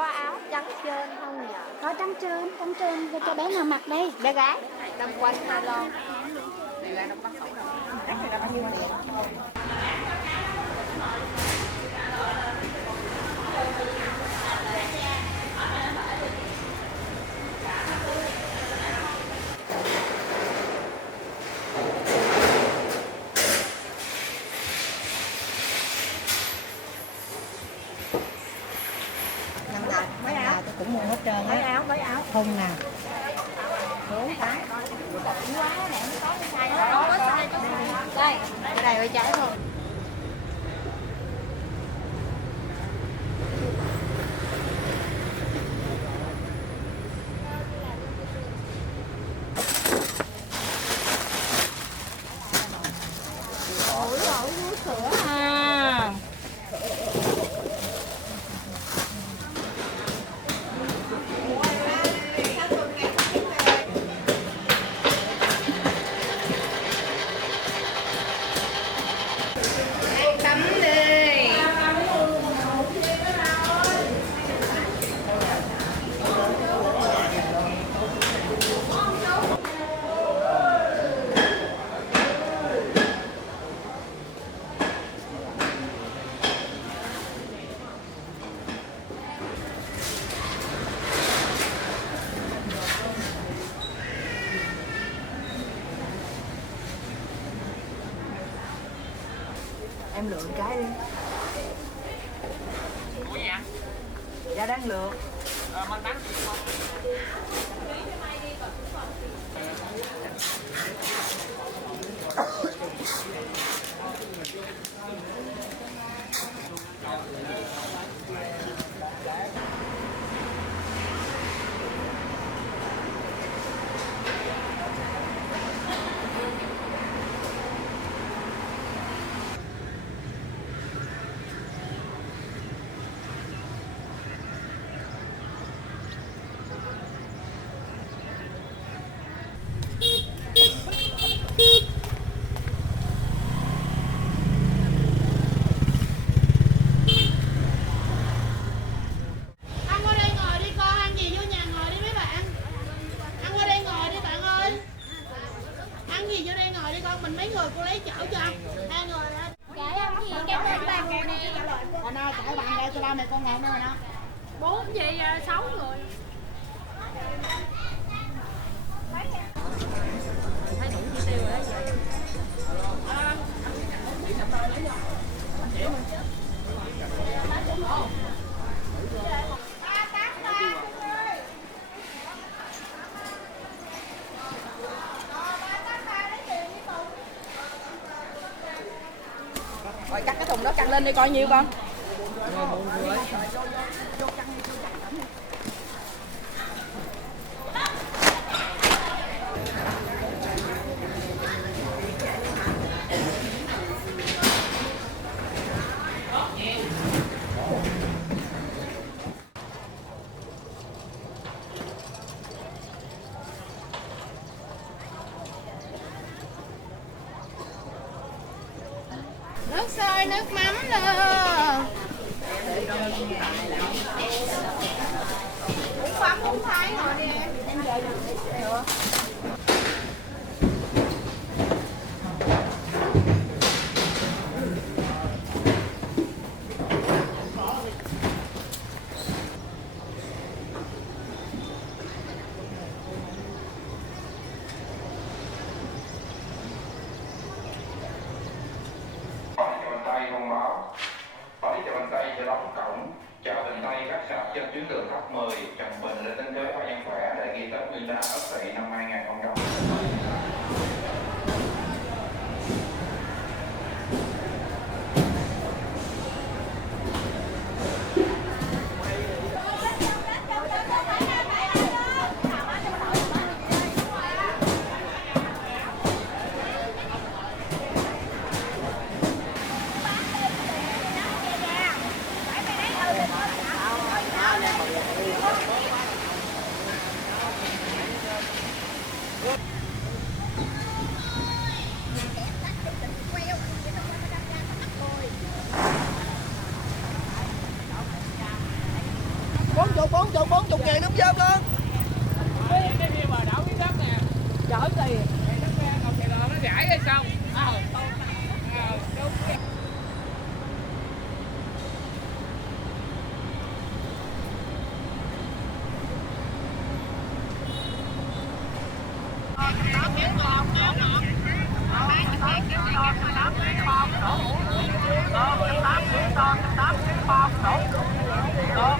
có áo trắng trơn không nhỉ? Có trắng trơn cho bé nào mặc đây? Bé gái, đâm quanh hai lon. Mấy áo tôi cũng mua hết trơn á. Mấy áo thun nè. 4 cái. Đây, cái này hơi trái thôi. Em lựa cái đi. Ủa gì ạ? Dạ đang lựa. Mang bán gì không? Ăn qua đây ngồi đi con, ăn gì vô nhà ngồi đi mấy bạn. Ăn qua đây ngồi đi bạn ơi. Ăn gì vô đây ngồi đi con, mình mấy người cô lấy chảo cho. Hai người đó. Cái ăn gì cái bên bàn nè. Anh ơi, cãi bạn đây sao này con ngồi đây mà nó. 4 gì 6 người. Rồi cắt cái thùng đó căng lên đi coi nhiêu con. Nước sôi, nước mắm luôn. Bún bấm, bún thái ngồi đi em. Bình Tây thông báo ở chợ Bình Tây chợ Long Cổng, chợ Bình Tây các sạp trên tuyến đường Tháp 10, Trần Bình lên đến kế Hoa Văn Khỏe để ghi Tết Nguyên đán Ất Tỵ năm 2020. 40 ngàn nắm dơm luôn. Cái kia mà đảo miếng đất nè. chở tiền. Còn Sài Gòn nó rải hay xong. Đó,